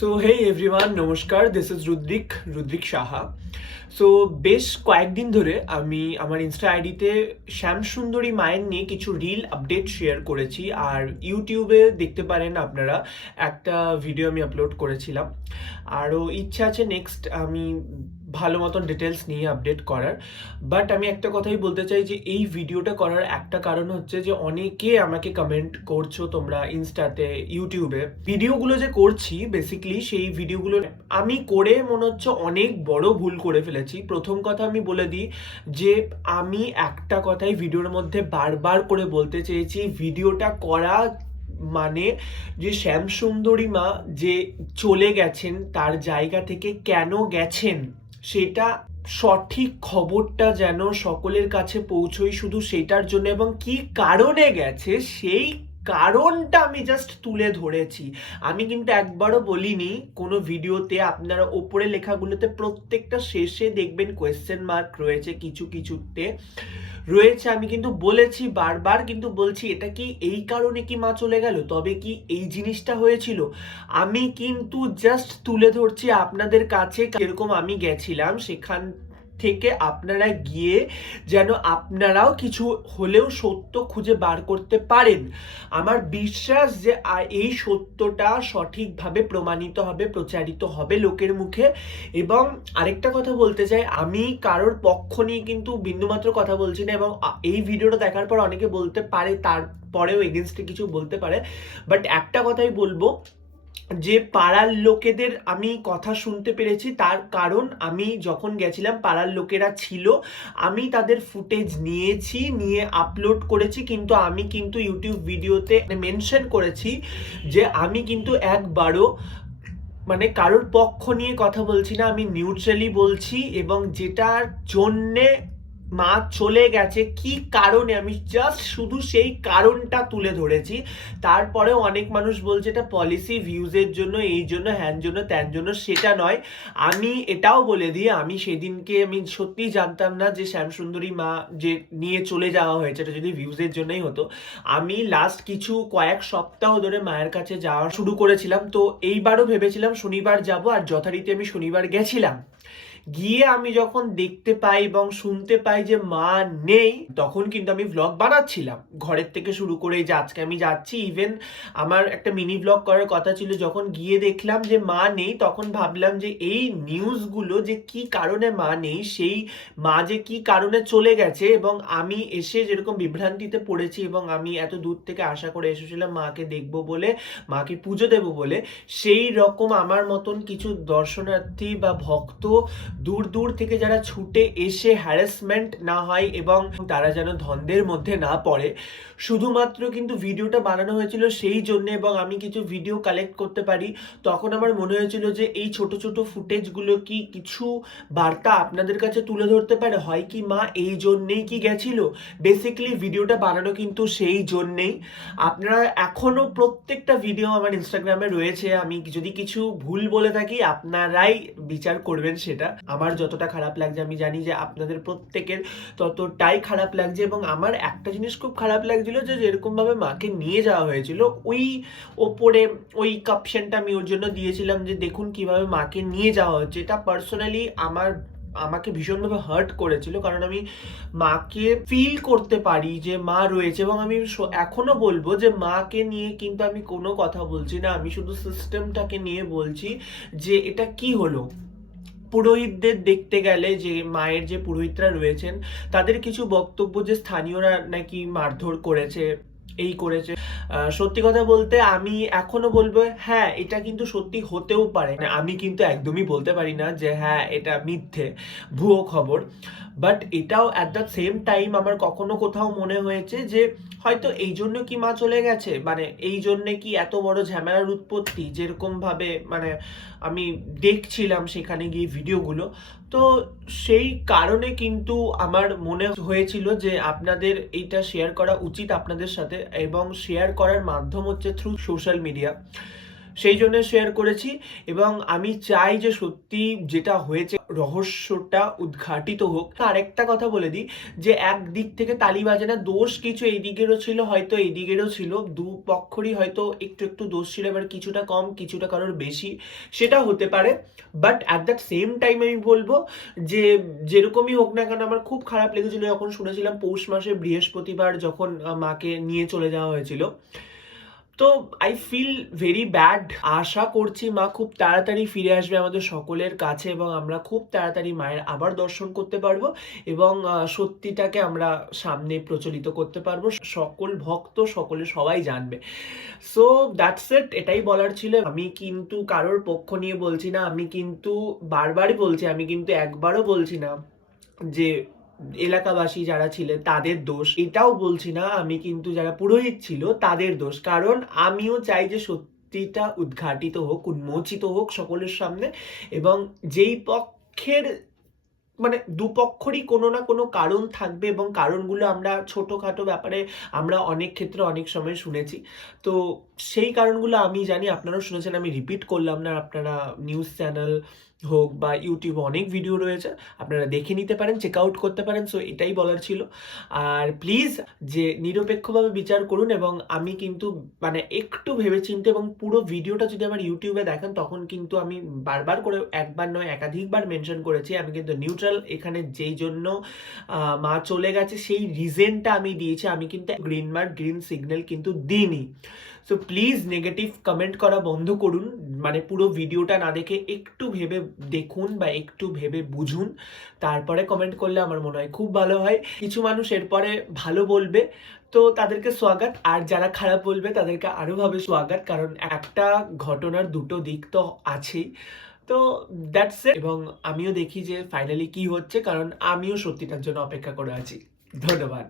So hey everyone, নমস্কার। This is Rudrik Saha. So বেশ কয়েকদিন ধরে আমি আমার ইনস্টা আইডিতে শ্যামসুন্দরী মায়ের নিয়ে কিছু রিল আপডেট শেয়ার করেছি, আর ইউটিউবে দেখতে পারেন আপনারা একটা ভিডিও আমি আপলোড করেছিলাম। আরও ইচ্ছা আছে নেক্সট আমি ভালো মতন ডিটেলস নিয়ে আপডেট করার। বাট আমি একটা কথাই বলতে চাই যে এই ভিডিওটা করার একটা কারণ হচ্ছে যে অনেকে আমাকে কমেন্ট করছো তোমরা ইনস্টাতে, ইউটিউবে ভিডিওগুলো যে করছি, বেসিক্যালি সেই ভিডিওগুলো আমি করে মনে হচ্ছে অনেক বড় ভুল করে ফেলেছি। প্রথম কথা আমি বলে দিই যে আমি একটা কথাই ভিডিওর মধ্যে বারবার করে বলতে চেয়েছি, ভিডিওটা করা মানে যে শ্যামসুন্দরী মা যে চলে গেছেন তার জায়গা থেকে কেন গেছেন সেটা সঠিক খবরটা যেন সকলের কাছে পৌঁছয়, শুধু সেটার জন্য, এবং কি কারণে গেছে সেই কারণটা আমি জাস্ট তুলে ধরেছি। আমি কিন্তু একবারও বলিনি কোনো ভিডিওতে, আপনারা ওপরে লেখাগুলোতে প্রত্যেকটা শেষে দেখবেন কোয়েশ্চেন মার্ক রয়েছে, কিছু কিছুতে রয়েছে। আমি কিন্তু বলেছি, বারবার কিন্তু বলছি, এটা কি এই কারণে কি মা চলে গেল, তবে কি এই জিনিসটা হয়েছিল। আমি কিন্তু জাস্ট তুলে ধরছি আপনাদের কাছে, যেরকম আমি গেছিলাম সেখান থেকে আপনারা গিয়ে যেন আপনারাও কিছু হলেও সত্য খুঁজে বার করতে পারেন। আমার বিশ্বাস যে এই সত্যটা সঠিকভাবে প্রমাণিত হবে, প্রচারিত হবে লোকের মুখে। এবং আরেকটা কথা বলতে চাই, আমি কারোর পক্ষ নিয়ে কিন্তু বিন্দুমাত্র কথা বলছি না, এবং এই ভিডিওটা দেখার পর অনেকে বলতে পারে তারপরেও এগেনস্টে কিছু বলতে পারে। বাট একটা কথাই বলবো যে পাড়ার লোকেদের আমি কথা শুনতে পেরেছি, তার কারণ আমি যখন গেছিলাম পাড়ার লোকেরা ছিল, আমি তাদের ফুটেজ নিয়েছি, নিয়ে আপলোড করেছি, কিন্তু আমি কিন্তু ইউটিউব ভিডিওতে মেনশন করেছি যে আমি কিন্তু একবারও মানে কারোর পক্ষ নিয়ে কথা বলছি না, আমি নিউট্রালি বলছি। এবং যেটার জন্যে মা চলে গেছে, কি কারণে, আমি জাস্ট শুধু সেই কারণটা তুলে ধরেছি। তারপরেও অনেক মানুষ বলছে এটা পলিসি ভিউজের জন্য, এই জন্য, হ্যান জন্য, ত্যান জন্য। সেটা নয়। আমি এটাও বলে দিই, আমি সেদিনকে আমি সত্যিই জানতাম না যে শ্যামসুন্দরী মা যে নিয়ে চলে যাওয়া হয়েছে এটা যদি ভিউজের জন্যই হতো। আমি লাস্ট কয়েক সপ্তাহ ধরে মায়ের কাছে যাওয়া শুরু করেছিলাম, তো এইবারও ভেবেছিলাম শনিবার যাব, আর যথারীতি আমি শনিবার গেছিলাম। গিয়ে আমি যখন দেখতে পাই এবং শুনতে পাই যে মা নেই, তখন কিন্তু আমি ভ্লগ বানাচ্ছিলাম ঘরের থেকে শুরু করে যে আজকে আমি যাচ্ছি। ইভেন আমার একটা মিনি ভ্লগ করার কথা ছিল, যখন গিয়ে দেখলাম যে মা নেই তখন ভাবলাম যে এই নিউজগুলো যে কি কারণে মা নেই, সেই মা যে কি কারণে চলে গেছে, এবং আমি এসে যেরকম বিভ্রান্তিতে পড়েছি, এবং আমি এত দূর থেকে আশা করে এসেছিলাম মাকে দেখবো বলে, মাকে পুজো দেবো বলে, সেই রকম আমার মতন কিছু দর্শনার্থী বা ভক্ত দূর দূর থেকে যারা ছুটে এসে হ্যারাসমেন্ট না হয় এবং তারা যেন ধন্দের মধ্যে না পড়ে, শুধুমাত্র কিন্তু ভিডিওটা বানানো হয়েছিল সেই জন্য। এবং আমি কিছু ভিডিও কালেক্ট করতে পারি, তখন আমার মনে হয়েছিল যে এই ছোট ছোট ফুটেজগুলো কি কিছু বার্তা আপনাদের কাছে তুলে ধরতে পারে, হয় কি মা এই জন্যেই কি গেছিল। বেসিক্যালি ভিডিওটা বানানো কিন্তু সেই জন্যেই। আপনারা এখনো প্রত্যেকটা ভিডিও আমার ইনস্টাগ্রামে রয়েছে, আমি যদি কিছু ভুল বলে থাকি আপনারাই বিচার করবেন সেটা। আমার যতটা খারাপ লাগছে আমি জানি যে আপনাদের প্রত্যেকের ততটাই খারাপ লাগছে। এবং আমার একটা জিনিস খুব খারাপ লাগছিল যে যেরকম ভাবে মাকে নিয়ে যাওয়া হয়েছিল, ওই ওপরে ওই ক্যাপশনটা আমি ওর জন্য দিয়েছিলাম যে দেখুন কিভাবে মাকে নিয়ে যাওয়া হচ্ছে। এটা পার্সোনালি আমাকে ভীষণভাবে হার্ট করেছিল, কারণ আমি মাকে ফিল করতে পারি যে মা রয়েছে। এবং আমি এখনো বলবো যে মাকে নিয়ে কিন্তু আমি কোনো কথা বলছি না, আমি শুধু সিস্টেমটাকে নিয়ে বলছি যে এটা কি হলো। পুরোহিতদের দেখতে গেলে যে মায়ের যে পুরোহিতরা রয়েছেন তাদের কিছু বক্তব্য যে স্থানীয়রা নাকি মারধর করেছে, এই করেছে। সত্যি কথা বলতে আমি এখনো বলবো হ্যাঁ এটা কিন্তু সত্যি হতেও পারে না, আমি কিন্তু একদমই বলতে পারি না যে হ্যাঁ এটা মিথ্যে ভুয়ো খবর। বাট এটাও অ্যাট দ্য সেম টাইম আমার কখনো কোথাও মনে হয়েছে যে হয়তো এই জন্য কি মা চলে গেছে, মানে এই জন্যে কি এত বড় ঝামেলার উৎপত্তি, যেরকম ভাবে মানে আমি দেখছিলাম সেখানে গিয়ে ভিডিওগুলো। তো সেই কারণে কিন্তু আমার মনে হয়েছিল যে আপনাদের এইটা শেয়ার করা উচিত আপনাদের সাথে, এবং শেয়ার করার মাধ্যম হচ্ছে থ্রু সোশ্যাল মিডিয়া। সেই জন্য শেয়ার করেছি। এবং আমি চাই যে সত্যি যেটা হয়েছে রহস্যটা উদ্ঘাটিত হোক। আরেকটা কথা বলে দিই যে একদিক থেকে তালি বাজে না, দোষ কিছু এই দিকেরও ছিল, হয়তো এই দিকেরও ছিল, দুপক্ষরই হয়তো একটু একটু দোষ ছিল, এবার কিছুটা কম কিছুটা কারোর বেশি, সেটা হতে পারে। But at that same time আমি বলবো যে যেরকমই হোক না কেন আমার খুব খারাপ লেগেছিল যখন শুনেছিলাম পৌষ মাসে বৃহস্পতিবার যখন মাকে নিয়ে চলে যাওয়া হয়েছিল। তো আই ফিল ভেরি ব্যাড। আশা করছি মা খুব তাড়াতাড়ি ফিরে আসবে আমাদের সকলের কাছে এবং আমরা খুব তাড়াতাড়ি মায়ের আবার দর্শন করতে পারবো এবং সত্যিটাকে আমরা সামনে প্রচলিত করতে পারবো, সকল ভক্ত সকলে সবাই জানবে। সো দ্যাটস ইট, এটাই বলার ছিল। আমি কিন্তু কারোর পক্ষ নিয়ে বলছি না, আমি কিন্তু বারবারই বলছি, আমি কিন্তু একবারও বলছি না যে এলাকাবাসী যারা ছিলেন তাদের দোষ, এটাও বলছি না আমি কিন্তু যারা পুরোহিত ছিল তাদের দোষ, কারণ আমিও চাই যে সত্যিটা উদ্ঘাটিত হোক, উন্মোচিত হোক সকলের সামনে। এবং যেই পক্ষের মানে দুপক্ষরই কোনো না কোনো কারণ থাকবে এবং কারণগুলো আমরা ছোটোখাটো ব্যাপারে আমরা অনেক ক্ষেত্রে অনেক সময় শুনেছি। তো সেই কারণগুলো আমি জানি, আপনারাও শুনেছেন, আমি রিপিট করলাম না। আপনারা নিউজ চ্যানেল হোক বা ইউটিউবে অনেক ভিডিও রয়েছে, আপনারা দেখে নিতে পারেন, চেক আউট করতে পারেন। সো এটাই বলার ছিল। আর প্লিজ যে নিরপেক্ষভাবে বিচার করুন এবং আমি কিন্তু মানে একটু ভেবেচিন্তে এবং পুরো ভিডিওটা যদি আমার ইউটিউবে দেখেন তখন কিন্তু আমি বারবার করে একবার নয় একাধিকবার মেনশন করেছি আমি কিন্তু নিউট্রাল। এখানে যেই জন্য মা চলে গেছে সেই রিজনটা আমি দিয়েছি, আমি কিন্তু গ্রিন মার্ক গ্রিন সিগন্যাল কিন্তু দিইনি। সো প্লিজ নেগেটিভ কমেন্ট করা বন্ধ করুন, মানে পুরো ভিডিওটা না দেখে একটু ভেবে দেখুন বা একটু ভেবে বুঝুন, তারপরে কমেন্ট করলে আমার মনে হয় খুব ভালো হয়। কিছু মানুষ এরপরে ভালো বলবে, তো তাদেরকে স্বাগত, আর যারা খারাপ বলবে তাদেরকে আরো ভাবে স্বাগত, কারণ একটা ঘটনার দুটো দিক তো আছেই। তো দ্যাটস ইট। এবং আমিও দেখি যে ফাইনালি কি হচ্ছে, কারণ আমিও সত্যিটার জন্য অপেক্ষা করে আছি। ধন্যবাদ।